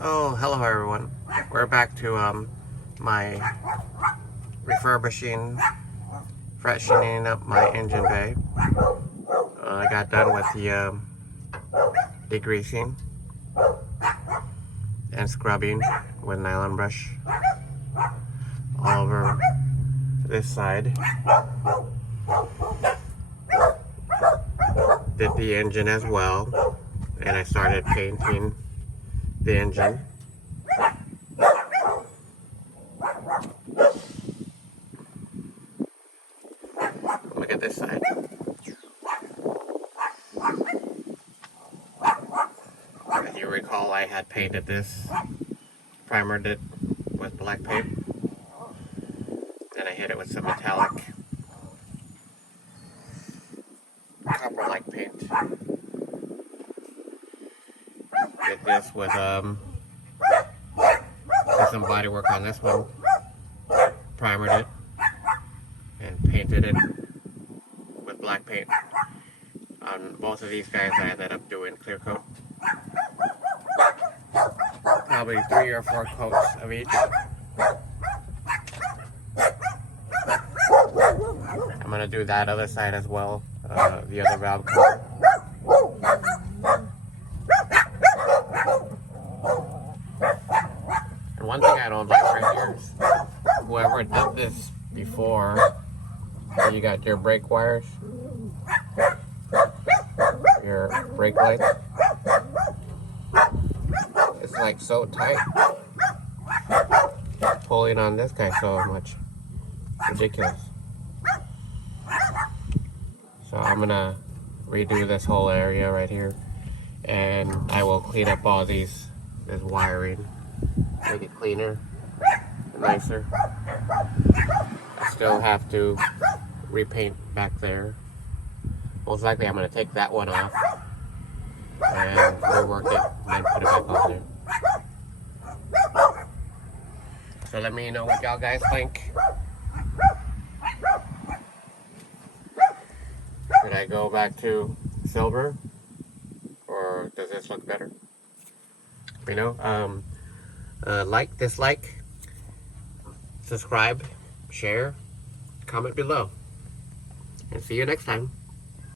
Oh, hello everyone. We're back to my refurbishing, freshening up my engine bay. I got done with the degreasing and scrubbing with nylon brush all over this side. Did the engine as well, and I started painting the engine. Look at this side. As you recall, I had painted this, primered it with black paint, then I hit it with some metallic copper-like paint. Did this with some body work on this one, primered it, and painted it with black paint. On both of these guys, I ended up doing clear coat. Probably 3 or 4 coats of each. I'm gonna do that other side as well, the other valve cover. And one thing I don't like right here is whoever did this before, you got your brake wires, your brake lights. It's like so tight, pulling on this guy so much. Ridiculous. So I'm gonna redo this whole area right here, and I will clean up all this wiring, make it cleaner, nicer. I still have to repaint back there. Most likely I'm gonna take that one off and rework it and then put it back on there. So let me know what y'all guys think. Should I go back to silver, or does this look better? You know, like, dislike, subscribe, share, comment below, and see you next time.